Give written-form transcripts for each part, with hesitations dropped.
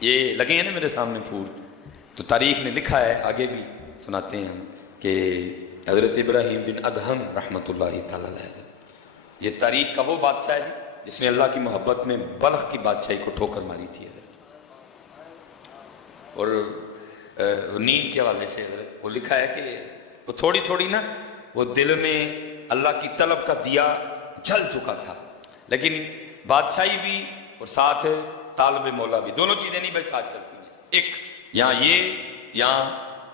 یہ لگے ہیں نا میرے سامنے پھول، تو تاریخ نے لکھا ہے، آگے بھی سناتے ہیں ہم، کہ حضرت ابراہیم بن ادہم رحمۃ اللہ تعالیٰ علیہ، یہ تاریخ کا وہ بادشاہ ہے جس نے اللہ کی محبت میں بلخ کی بادشاہی کو ٹھوکر ماری تھی حضرت، اور نیند کے حوالے سے حضرت وہ لکھا ہے کہ وہ تھوڑی تھوڑی نا وہ دل میں اللہ کی طلب کا دیا جل چکا تھا، لیکن بادشاہی بھی اور ساتھ طالب مولا بھی، دونوں چیزیں نہیں بھائی ساتھ چلتی ہیں، ایک یہاں یہ یہاں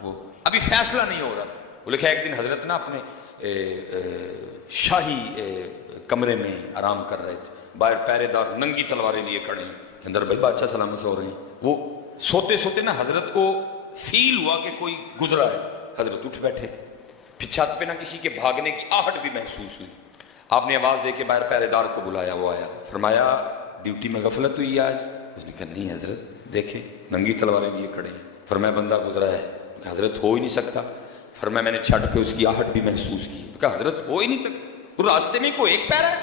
وہ، ابھی فیصلہ نہیں ہو رہا تھا۔ وہ لکھا ہے ایک دن حضرت نا اپنے شاہی کمرے میں آرام کر رہے تھے، باہر پہرے دار ننگی تلواریں لیے کھڑے ہیں، اندر بھائی بادشاہ سلامت سو رہے ہیں، وہ سوتے سوتے نا حضرت کو فیل ہوا کہ کوئی گزرا ہے، حضرت اٹھ بیٹھے، پھر چھت پہ نہ کسی کے بھاگنے کی آہٹ بھی محسوس ہوئی، آپ نے آواز دے کے باہر پہرے دار کو بلایا، وہ آیا، فرمایا ڈیوٹی میں غفلت ہوئی آج؟ اس نے کہا نہیں حضرت، دیکھیں ننگی تلواریں لیے کھڑے ہیں، فرمایا بندہ گزرا ہے، حضرت ہو ہی نہیں سکتا، فرمایا میں نے چھت پہ اس کی آہٹ بھی محسوس کی، کہا حضرت ہو ہی نہیں سکتا، وہ راستے میں کوئی ایک پیر ہے،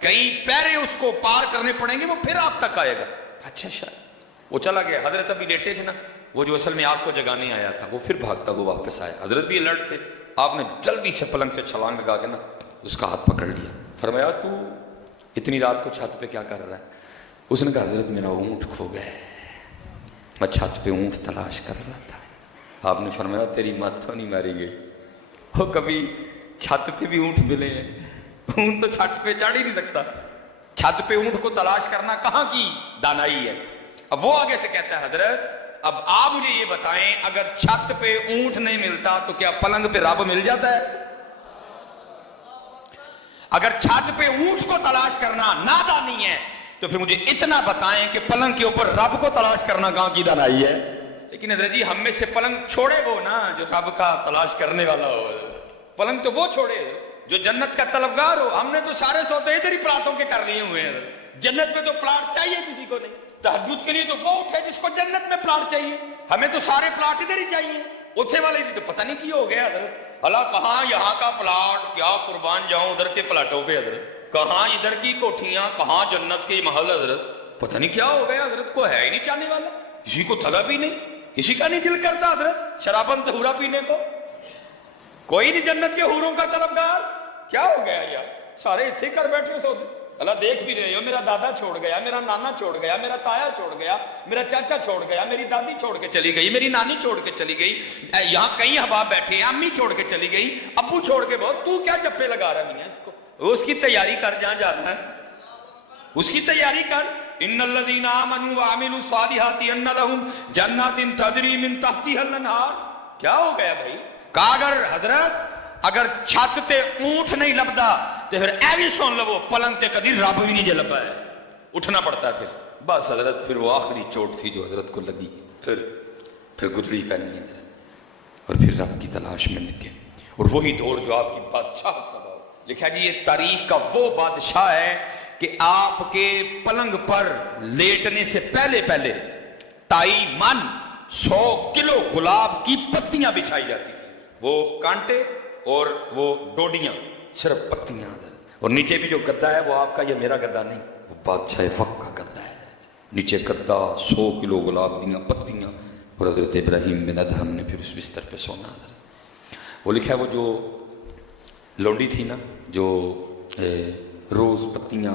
کئی پیرے اس کو پار کرنے پڑیں گے، وہ پھر آپ تک آئے گا۔ اچھا شاید وہ چلا گیا، حضرت ابھی لیٹے تھے نا، وہ جو اصل میں آپ کو جگانے آیا تھا وہ پھر بھاگتا ہوا واپس آیا، حضرت بھی الرٹ تھے، آپ نے جلدی سے پلنگ سے چھلانگ لگا کے نا اس کا ہاتھ پکڑ لیا، فرمایا تو اتنی رات کو چھت پہ کیا کر رہا ہے؟ اس نے کہا حضرت میرا اونٹ کھو گیا ہے، میں چھت پہ اونٹ تلاش کر رہا تھا۔ آپ نے فرمایا تیری مت تو نہیں ماری گئی، وہ کبھی چھت پہ بھی اونٹ ملے ہیں، اونٹ تو چھت پہ چڑھ ہی نہیں سکتا، چھت پہ اونٹ کو تلاش کرنا کہاں کی دانائی ہے۔ اب وہ آگے سے کہتا ہے حضرت اب آپ مجھے یہ بتائیں اگر چھت پہ اونٹ نہیں ملتا تو کیا پلنگ پہ رب مل جاتا ہے؟ اگر چھت پہ اونٹ کو تلاش کرنا نادانی ہے تو پھر مجھے اتنا بتائیں کہ پلنگ کے اوپر رب کو تلاش کرنا کہاں کی دانائی ہے؟ لیکن حضرت جی ہم میں سے پلنگ چھوڑے وہ نا جو رب کا تلاش کرنے والا ہو، پلنگ تو وہ چھوڑے جو جنت کا طلبگار ہو، ہم نے تو سارے سوتے ادھر ہی پلاٹوں کے کر لیے ہوئے ہیں، جنت میں تو پلاٹ چاہیے کسی کو نہیں، تہجد کے لیے تو وہ اٹھے جس کو جنت میں پلاٹ چاہیے، ہمیں تو سارے پلاٹ ادھر ہی چاہیے، اتھے والے تو پتہ نہیں کی ہو گیا حضرت، اللہ کہاں یہاں کا پلاٹ، کیا قربان جاؤں ادھر کے پلاٹوں پہ حضرت، کہاں ادھر کی کوٹھیاں، کہاں جنت کے محل حضرت، پتہ نہیں کیا ہو گیا حضرت، کو ہے ہی نہیں چاہنے والا، کسی کو طلب ہی نہیں، کسی کا نہیں دل کرتا حضرت شرابن طہورا پینے کو، کوئی نہیں جنت کے حوروں کا طلبگار، کیا ہو گیا یار، سارے اتھے کر بیٹھے سوتے، اللہ دیکھ بھی رہے ہو، میرا دادا چھوڑ گیا، میرا نانا چھوڑ گیا، میرا تایا چھوڑ گیا، میرا چاچا چھوڑ گیا، میری دادی چھوڑ کے چلی گئی، میری نانی چھوڑ کے چلی گئی، یہاں کئی احباب بیٹھے ہیں، امی چھوڑ کے چلی گئی، ابو چھوڑ کے بہت، تو کیا جپے لگا رہا ہے اس کو، اس کی تیاری کر جہاں جانا ہے، اس کی تیاری کر، ان الذین آمنوا وعملوا الصالحات ان لهم جنات تجری من تحتها الانہار، کیا ہو گیا بھائی، کہا اگر حضرت اگر چھت تے اونٹ نہیں لبدا تو پھر اے بھی سن لو پلنگ تے کدی رب بھی نہیں جے لبا ہے، اٹھنا پڑتا ہے پھر بس حضرت، پھر وہ آخری چوٹ تھی جو حضرت کو لگی، پھر گدڑی پہنی حضرت، اور پھر رب کی تلاش میں نکلے، اور وہی دور جو آپ کی بادشاہ کا لکھا جی یہ تاریخ کا وہ بادشاہ ہے کہ آپ کے پلنگ پر لیٹنے سے پہلے 2.5 من 100 کلو گلاب کی پتیاں بچھائی جاتی تھی، وہ کانٹے اور وہ ڈوڈیاں، صرف پتیاں، اور نیچے بھی جو گدا ہے وہ آپ کا یا میرا گدا نہیں، وہ بادشاہ وقت کا گدا ہے، نیچے گدا 100 کلو گلاب دیاں پتیاں، اور حضرت ابراہیم بن ادہم نے پھر اس بستر پہ سونا حضرت۔ وہ لکھا ہے وہ جو لونڈی تھی نا جو روز پتیاں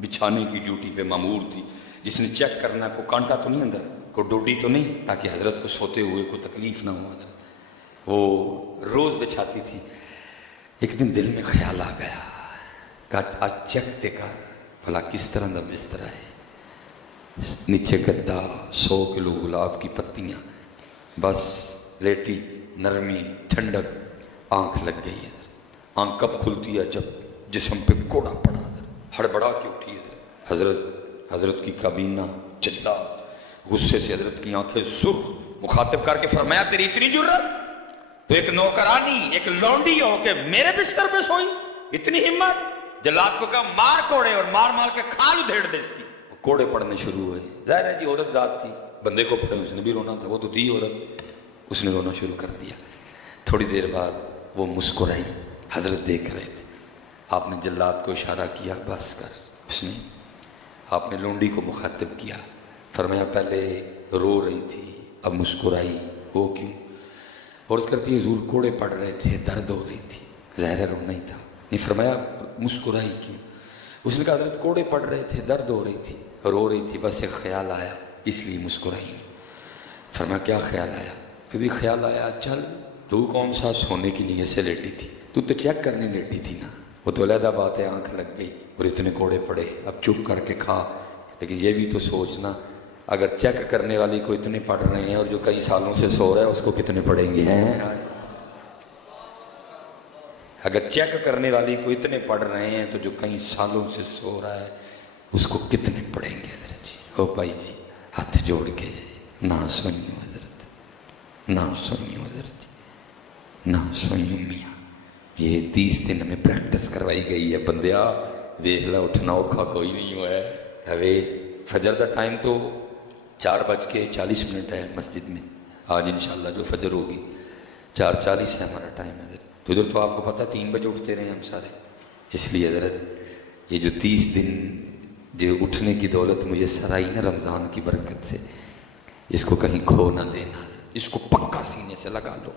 بچھانے کی ڈیوٹی پہ مامور تھی، جس نے چیک کرنا کوئی کانٹا تو نہیں اندر، کوئی ڈوڈی تو نہیں، تاکہ حضرت کو سوتے ہوئے کوئی تکلیف نہ ہو حضرت، وہ روز بچھاتی تھی۔ ایک دن دل میں خیال آ گیا کہ آج چیک تے کر بھلا کس طرح دا بستر ہے، نیچے گدا 100 کلو گلاب کی پتیاں، بس لیٹی، نرمی، ٹھنڈک، آنکھ لگ گئی ہے، آنکھ کب کھلتی ہے جب جسم پہ کوڑا پڑا، ہڑبڑا کے اٹھی حضرت کی کابینہ چلا، غصے سے حضرت کی آنکھیں سرخ، مخاطب کر کے فرمایا تیری اتنی جرت، تو ایک نوکرانی ایک لونڈی ہو کے میرے بستر پہ سوئی، اتنی ہمت، جلاد کو کہا مار کوڑے اور مار کے کھال ادھیڑ دے اس کی، کوڑے پڑنے شروع ہوئے، ظاہر ہے جی عورت ذات تھی، بندے کو پڑے اس نے بھی رونا تھا، وہ تو تھی عورت، اس نے رونا شروع کر دیا، تھوڑی دیر بعد وہ مسکرائی، حضرت دیکھ رہے تھے، آپ نے جلاد کو اشارہ کیا بس کر، اس نے آپ نے لونڈی کو مخاطب کیا، فرمایا پہلے رو رہی تھی اب مسکرائی، وہ کیوں؟ اور اس کرتی ہے حضور کوڑے پڑ رہے تھے درد ہو رہی تھی، ظاہر رونا ہی تھا، نہیں فرمایا مسکرائی کیوں؟ اس نے کہا حضرت کوڑے پڑ رہے تھے درد ہو رہی تھی رو رہی تھی، بس ایک خیال آیا اس لیے مسکرائی۔ فرمایا کیا خیال آیا؟ تو خیال آیا چل تو کون سا سونے کی نیت سے لیٹی تھی، تو چیک کرنے لیٹی تھی نا، وہ تو علیحدہ بات ہے، آنکھ لگ گئی اور اتنے کوڑے پڑے، اب چپ کر کے کھا، لیکن یہ بھی تو سوچنا اگر چیک کرنے والی کو اتنے پڑ رہے ہیں اور جو کئی سالوں سے سو رہا ہے اس کو کتنے پڑیں گے ہیں؟ اگر چیک کرنے والی کو اتنے پڑ رہے ہیں تو جو کئی سالوں سے سو رہا ہے اس کو کتنے پڑیں گے؟ حضرت جی او بھائی جی ہاتھ جوڑ کے جائے نہ سوئیوں حضرت، نہ سوئیوں حضرت جی، نہ سوئیوں میاں، یہ 30 دن ہمیں پریکٹس کروائی گئی ہے بندیا، ویخلا اٹھنا اوکھا کوئی نہیں ہوا ہے۔ اوے فجر دا ٹائم تو 4:40 ہے مسجد میں، آج انشاءاللہ جو فجر ہوگی 4:40 ہے ہمارا ٹائم حضرت، تو ادھر تو آپ کو پتہ 3 بجے اٹھتے رہے ہم سارے، اس لیے حضرت یہ جو 30 دن جو اٹھنے کی دولت میسر آئی نا رمضان کی برکت سے، اس کو کہیں کھو نہ دینا حضرت، اس کو پکا سینے سے لگا لو،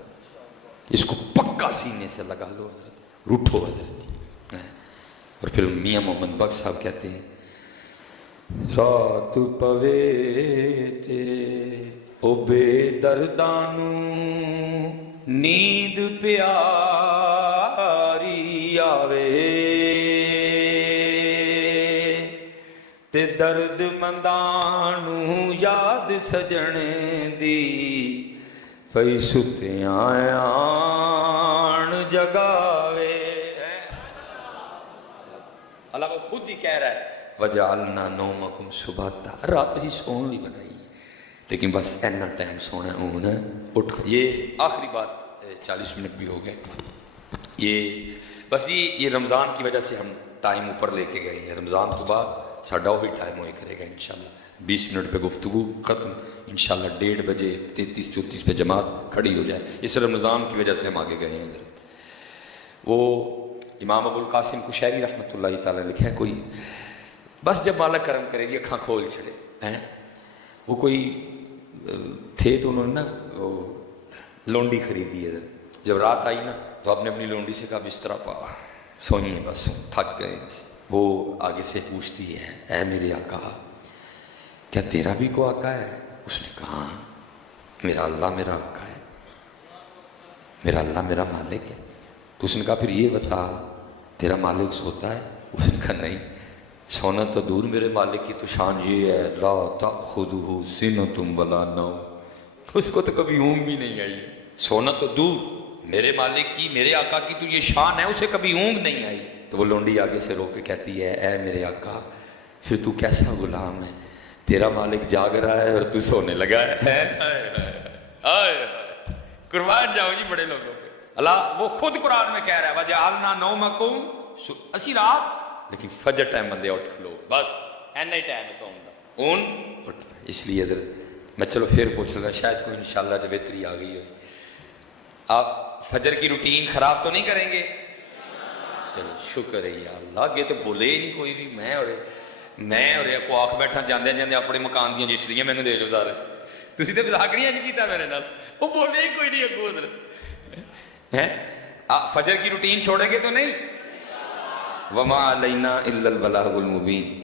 اس کو پکا سینے سے لگا لو حضرت، روٹھو حضرت جی۔ اور پھر میاں محمد بخش صاحب کہتے ہیں رات پوے تے او بے دردانو نیند پیاری آوے تے درد مندانو یاد سجن دی پئی ستیاں آن جگاوے۔ اللہ وہ خود ہی کہہ رہا ہے وَجَعَلْنَا نَوْمَكُمْ سُبَاتًا، رات اسی سون لی بنائی ہے لیکن بس اینا ٹائم سونا ہے اون اٹھ۔ یہ آخری بات 40 منٹ بھی ہو گئے، یہ بس یہ رمضان کی وجہ سے ہم ٹائم اوپر لے کے گئے ہیں، رمضان کے بعد ساڈا وہی ٹائم ہوئے کرے گا انشاءاللہ، 20 منٹ پہ گفتگو ختم، انشاءاللہ 1:30 بجے 33-34 پہ جماعت کھڑی ہو جائے، اس رمضان کی وجہ سے ہم آگے گئے ہیں۔ وہ امام ابو القاسم کشیری رحمۃ اللہ تعالیٰ لکھا ہے کوئی بس جب مالک کرم کرے گی اکھاں کھول چھڑے ہیں، وہ کوئی تھے تو انہوں نے نا لونڈی خریدی ہے، جب رات آئی نا تو آپ نے اپنی لونڈی سے کہا بستر پا سوئیں بس تھک گئے۔ وہ آگے سے پوچھتی ہے اے میرے آقا کیا تیرا بھی کو آقا ہے؟ اس نے کہا میرا اللہ میرا آقا ہے، میرا اللہ میرا مالک ہے۔ تو اس نے کہا پھر یہ بتا تیرا مالک سوتا ہے؟ اس نے کہا نہیں، سونا تو دور میرے مالک کی تو شان یہ ہے لا تأخذہ سنۃ ولا نوم، اس کو تو کبھی اونگ بھی نہیں آئی، سونا تو دور میرے مالک کی میرے آقا کی تو یہ شان ہے اسے کبھی اونگ نہیں آئی۔ تو وہ لونڈی آگے سے رو کے کہتی ہے اے میرے آقا پھر تو کیسا غلام ہے، تیرا مالک جاگ رہا ہے اور تو سونے لگا ہے۔ قربان جاؤ جی بڑے لوگوں پہ، اللہ وہ خود قرآن میں کہہ رہا ہے وَجَعَلْنَا نَوْمَكُمْ، اسی رات لیکن فجر ٹائم بندے اٹھ کھلو بس اینا ہی ٹائم سون دا اون اٹھ پائے۔ اس لیے ادھر میں چلو پھر پوچھ لگا شاید کوئی انشاءاللہ جب بہتری آ گئی ہو، آپ فجر کی روٹین خراب تو نہیں کریں گے؟ چلو شکر ہے یا اللہ، یہ تو بولے ہی نہیں کوئی بھی، میں اور کو آخ بیٹھا جاندے جاندے اپنے مکان دیاں جسریاں میں نے دے جو سارے، تسی تے مذاق نہیں کیتا میرے نال، وہ بولے ہی کوئی نہیں اگوں ادھر ہیں۔ فجر کی روٹین چھوڑیں گے تو نہیں؟ وَمَا عَلَيْنَا إِلَّا الْبَلَاغُ الْمُبِينُ۔